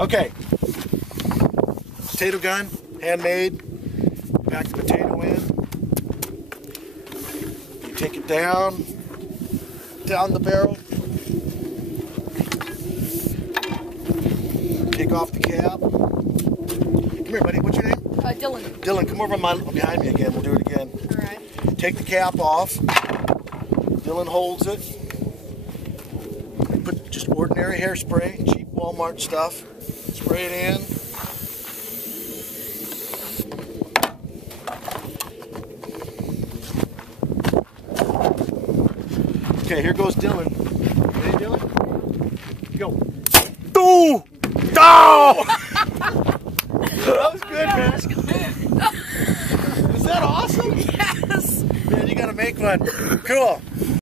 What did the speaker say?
Okay. Potato gun, handmade. Back the potato in. You take it down the barrel. Take off the cap. Come here, buddy. What's your name? Dylan. Dylan, come over behind me again. We'll do it again. All right. Take the cap off. Dylan holds it. Put just ordinary hairspray, cheap Walmart stuff. Spray it in. Okay, here goes Dylan. Ready, Dylan? Go. Oh! Oh! That was good, man. Was that awesome? Yes. Man, you gotta make one. Cool.